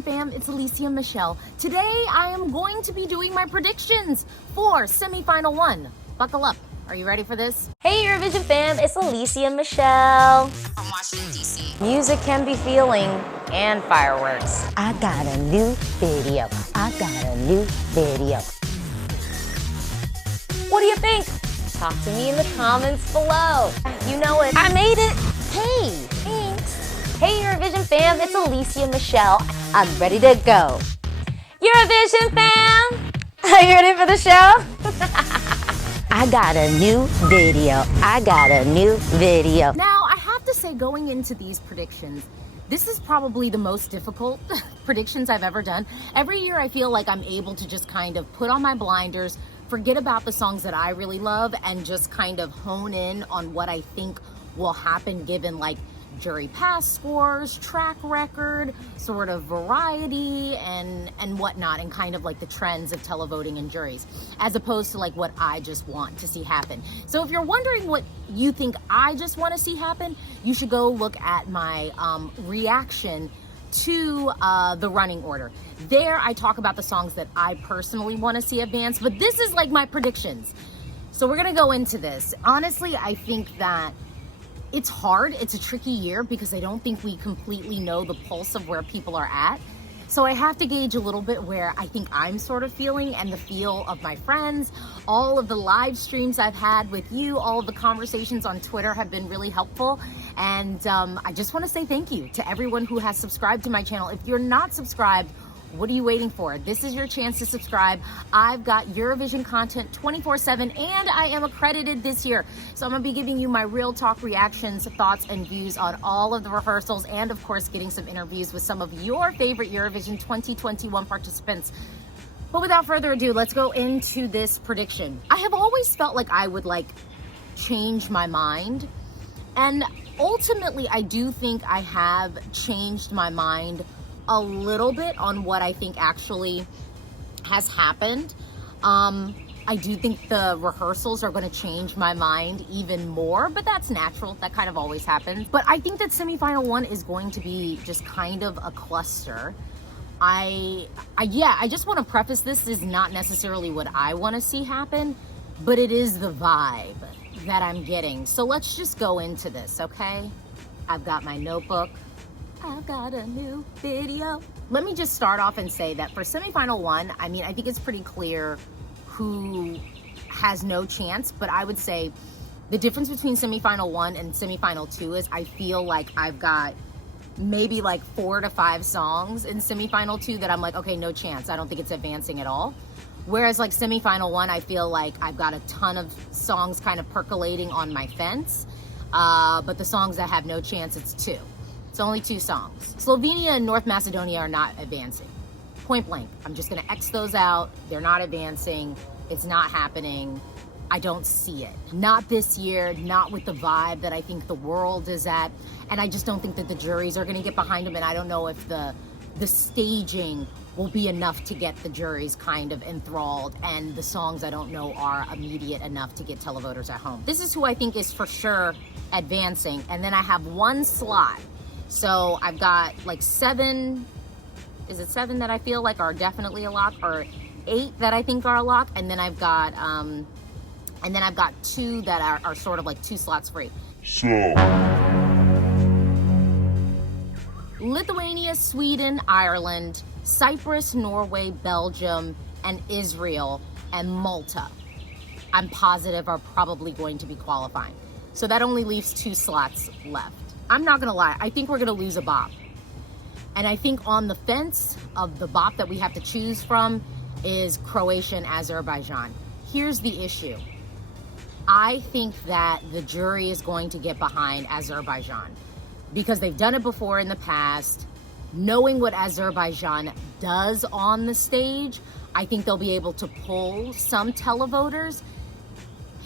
Eurovision fam, it's Alesia Michelle. Today I am going to be doing my predictions for Semifinal 1. Buckle up. Are you ready for this? Hey Eurovision fam, it's Alesia Michelle. From Washington, D.C. Music can be feeling and fireworks. I got a new video. I got a new video. What do you think? Talk to me in the comments below. You know it. I made it. Hey, thanks. Hey Eurovision fam, it's Alesia Michelle. I'm ready to go. Eurovision fam, are you ready for the show? I got a new video. I got a new video. Now, I have to say, going into these predictions, this is probably the most difficult predictions I've ever done. Every year I feel like I'm able to just kind of put on my blinders, forget about the songs that I really love, and just kind of hone in on what I think will happen given like jury pass scores, track record, sort of variety and whatnot, and kind of like the trends of televoting and juries, as opposed to like what I just want to see happen. So if you're wondering what you think I just want to see happen, you should go look at my reaction to the running order. There I talk about the songs that I personally want to see advance, but this is like my predictions. So we're gonna go into this. Honestly, I think that it's hard. It's a tricky year because I don't think we completely know the pulse of where people are at. So I have to gauge a little bit where I think I'm sort of feeling, and the feel of my friends. All of the live streams I've had with you, all of the conversations on Twitter have been really helpful. And I just want to say thank you to everyone who has subscribed to my channel. If you're not subscribed, what are you waiting for? This is your chance to subscribe. I've got Eurovision content 24/7, and I am accredited this year. So I'm gonna be giving you my real talk reactions, thoughts, and views on all of the rehearsals, and of course getting some interviews with some of your favorite Eurovision 2021 participants. But without further ado, let's go into this prediction. I have always felt like I would like change my mind, and ultimately I do think I have changed my mind a little bit on what I think actually has happened. I do think the rehearsals are going to change my mind even more, but that's natural. That kind of always happens. But I think that Semifinal 1 is going to be just kind of a cluster. I just want to preface, this is not necessarily what I want to see happen, but it is the vibe that I'm getting. So let's just go into this, okay? I've got my notebook. I've got a new video. Let me just start off and say that for Semifinal 1, I mean, I think it's pretty clear who has no chance, but I would say the difference between Semifinal 1 and Semifinal 2 is I feel like I've got maybe like 4 to 5 songs in Semifinal 2 that I'm like, okay, no chance. I don't think it's advancing at all. Whereas like Semifinal 1, I feel like I've got a ton of songs kind of percolating on my fence, but the songs that have no chance, it's 2. It's only 2 songs. Slovenia and North Macedonia are not advancing. Point blank. I'm just gonna X those out. They're not advancing. It's not happening. I don't see it. Not this year, not with the vibe that I think the world is at. And I just don't think that the juries are gonna get behind them, and I don't know if the staging will be enough to get the juries kind of enthralled, and the songs I don't know are immediate enough to get televoters at home. This is who I think is for sure advancing, and then I have 1 slot. So I've got like 7, is it 7 that I feel like are definitely a lock, or 8 that I think are a lock, and then I've got 2 that are sort of like 2 slots free. So Lithuania, Sweden, Ireland, Cyprus, Norway, Belgium, and Israel, and Malta, I'm positive are probably going to be qualifying. So that only leaves 2 slots left. I'm not gonna lie, I think we're gonna lose a bop. And I think on the fence of the bop that we have to choose from is Croatia and Azerbaijan. Here's the issue. I think that the jury is going to get behind Azerbaijan because they've done it before in the past. Knowing what Azerbaijan does on the stage, I think they'll be able to pull some televoters.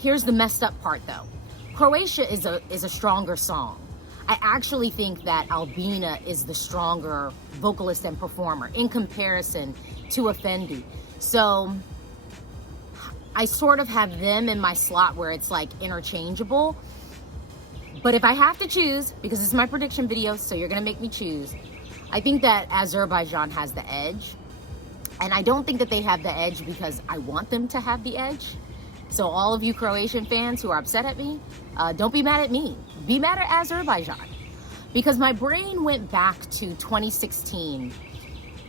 Here's the messed up part though. Croatia is a stronger song. I actually think that Albina is the stronger vocalist and performer in comparison to Effendi. So I sort of have them in my slot where it's like interchangeable. But if I have to choose, because this is my prediction video, so you're gonna make me choose, I think that Azerbaijan has the edge. And I don't think that they have the edge because I want them to have the edge. So all of you Croatian fans who are upset at me, don't be mad at me. Be mad at Azerbaijan. Because my brain went back to 2016.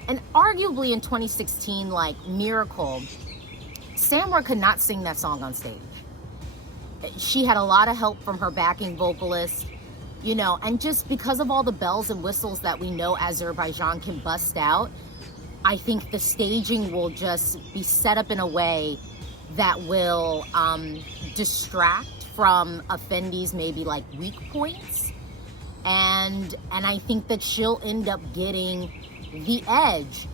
And arguably in 2016, like Miracle, Samra could not sing that song on stage. She had a lot of help from her backing vocalist, you know, and just because of all the bells and whistles that we know Azerbaijan can bust out, I think the staging will just be set up in a way that will distract from Effendi's maybe like weak points. And I think that she'll end up getting the edge.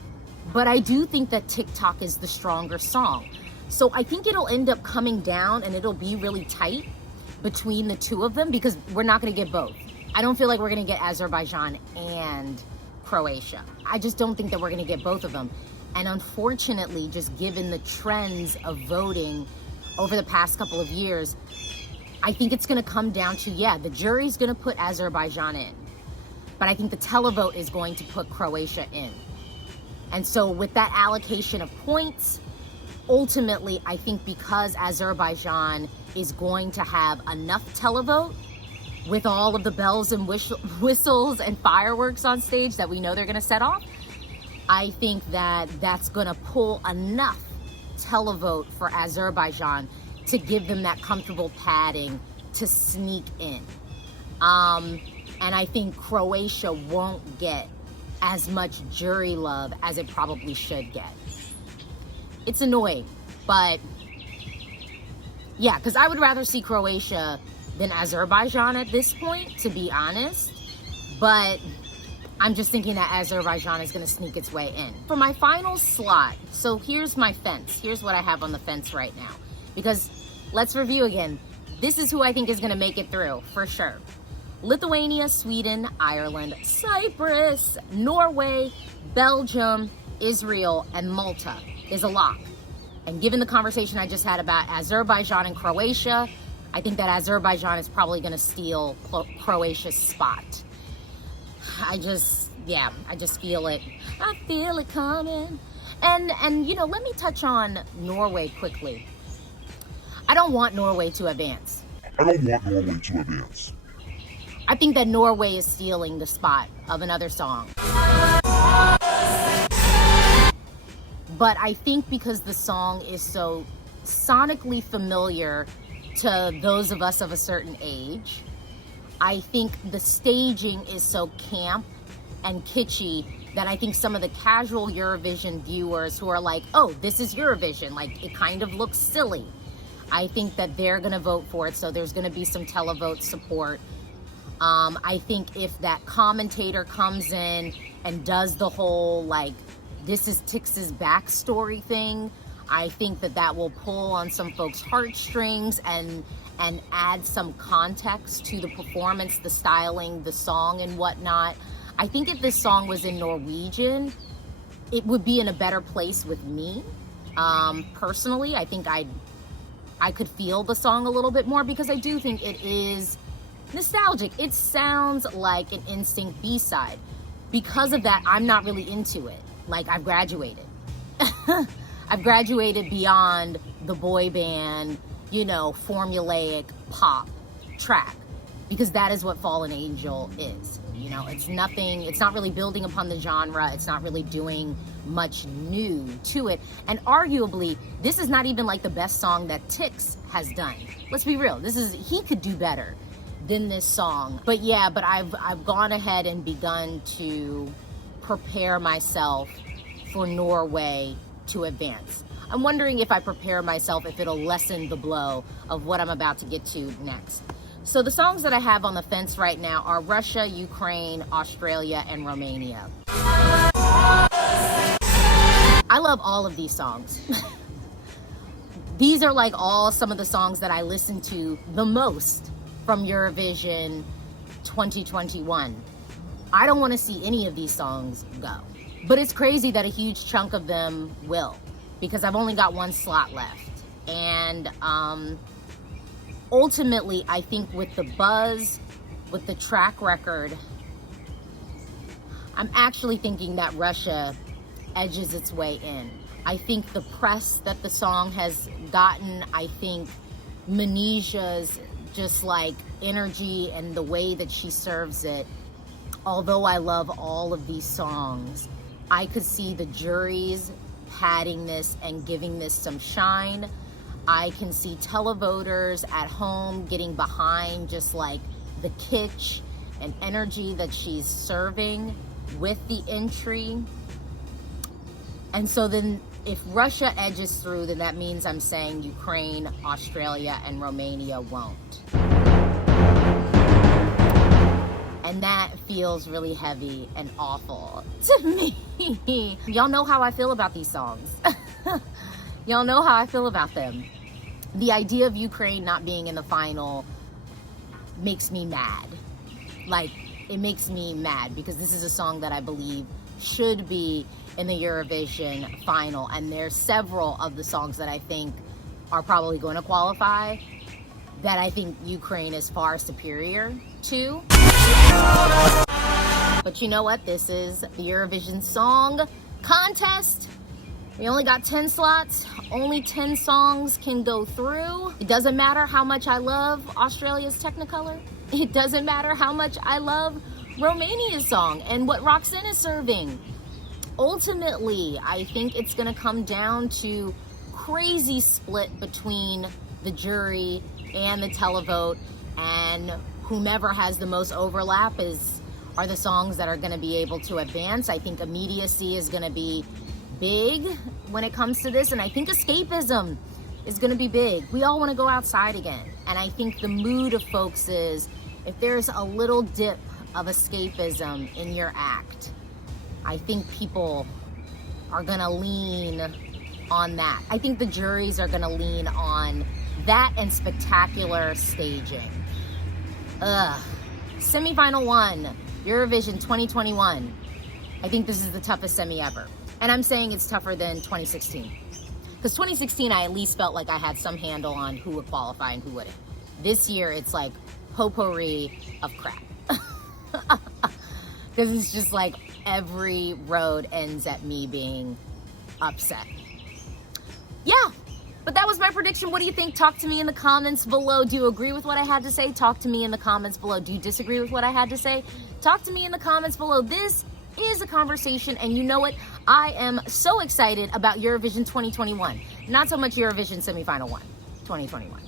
But I do think that TikTok is the stronger song. So I think it'll end up coming down and it'll be really tight between the two of them because we're not gonna get both. I don't feel like we're gonna get Azerbaijan and Croatia. I just don't think that we're gonna get both of them. And unfortunately, just given the trends of voting over the past couple of years, I think it's gonna come down to, yeah, the jury's gonna put Azerbaijan in, but I think the televote is going to put Croatia in. And so with that allocation of points, ultimately, I think because Azerbaijan is going to have enough televote with all of the bells and whistles and fireworks on stage that we know they're gonna set off, I think that that's gonna pull enough televote for Azerbaijan to give them that comfortable padding to sneak in. And I think Croatia won't get as much jury love as it probably should get. It's annoying, but yeah, because I would rather see Croatia than Azerbaijan at this point, to be honest. But I'm just thinking that Azerbaijan is going to sneak its way in. For my final slot, so here's my fence. Here's what I have on the fence right now. Because let's review again. This is who I think is going to make it through, for sure. Lithuania, Sweden, Ireland, Cyprus, Norway, Belgium, Israel, and Malta is a lock. And given the conversation I just had about Azerbaijan and Croatia, I think that Azerbaijan is probably going to steal Croatia's spot. I just feel it. I feel it coming. And you know, let me touch on Norway quickly. I don't want Norway to advance. I think that Norway is stealing the spot of another song. But I think because the song is so sonically familiar to those of us of a certain age, I think the staging is so camp and kitschy that I think some of the casual Eurovision viewers who are like, oh, this is Eurovision, like it kind of looks silly, I think that they're gonna vote for it, so there's gonna be some televote support. I think if that commentator comes in and does the whole like, this is Tix's backstory thing, I think that that will pull on some folks' heartstrings and add some context to the performance, the styling, the song and whatnot. I think if this song was in Norwegian, it would be in a better place with me. Personally, I think I could feel the song a little bit more because I do think it is nostalgic. It sounds like an Instinct B-side. Because of that, I'm not really into it. Like, I've graduated. I've graduated beyond the boy band, you know, formulaic pop track, because that is what Fallen Angel is. You know, it's not really building upon the genre. It's not really doing much new to it. And arguably, this is not even like the best song that Tix has done. Let's be real. He could do better than this song. But yeah, but I've gone ahead and begun to prepare myself for Norway to advance. I'm wondering if I prepare myself, if it'll lessen the blow of what I'm about to get to next. So the songs that I have on the fence right now are Russia, Ukraine, Australia, and Romania. I love all of these songs. These are like all some of the songs that I listen to the most from Eurovision 2021. I don't want to see any of these songs go. But it's crazy that a huge chunk of them will, because I've only got one slot left. And ultimately, I think with the buzz, with the track record, I'm actually thinking that Russia edges its way in. I think the press that the song has gotten, I think Manesia's just like energy and the way that she serves it, although I love all of these songs, I could see the juries padding this and giving this some shine. I can see televoters at home getting behind just like the kitsch and energy that she's serving with the entry. And so then if Russia edges through, then that means I'm saying Ukraine, Australia, and Romania won't. And that feels really heavy and awful to me. Y'all know how I feel about these songs. Y'all know how I feel about them. The idea of Ukraine not being in the final makes me mad. Like, it makes me mad because this is a song that I believe should be in the Eurovision final. And there's several of the songs that I think are probably going to qualify that I think Ukraine is far superior to. But you know what? This is the Eurovision Song Contest. We only got 10 slots. Only 10 songs can go through. It doesn't matter how much I love Australia's Technicolor. It doesn't matter how much I love Romania's song and what Roxanne is serving. Ultimately, I think it's going to come down to crazy split between the jury and the televote, and whomever has the most overlap are the songs that are going to be able to advance. I think immediacy is going to be big when it comes to this, and I think escapism is going to be big. We all want to go outside again, and I think the mood of folks is, if there's a little dip of escapism in your act, I think people are going to lean on that. I think the juries are going to lean on that and spectacular staging. Semifinal 1, Eurovision 2021. I think this is the toughest semi ever. And I'm saying it's tougher than 2016. Because 2016, I at least felt like I had some handle on who would qualify and who wouldn't. This year, it's like potpourri of crap. Because it's just like every road ends at me being upset. Yeah, but that was my prediction. What do you think? Talk to me in the comments below. Do you agree with what I had to say? Talk to me in the comments below. Do you disagree with what I had to say? Talk to me in the comments below. This is a conversation, and you know what? I am so excited about Eurovision 2021. Not so much Eurovision Semifinal 1, 2021,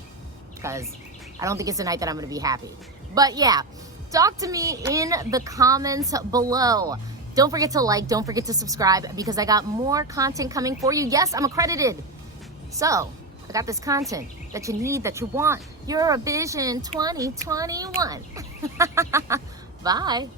because I don't think it's a night that I'm going to be happy. But yeah, talk to me in the comments below. Don't forget to like, don't forget to subscribe, because I got more content coming for you. Yes, I'm accredited. So, I got this content that you need, that you want. Eurovision 2021. Bye.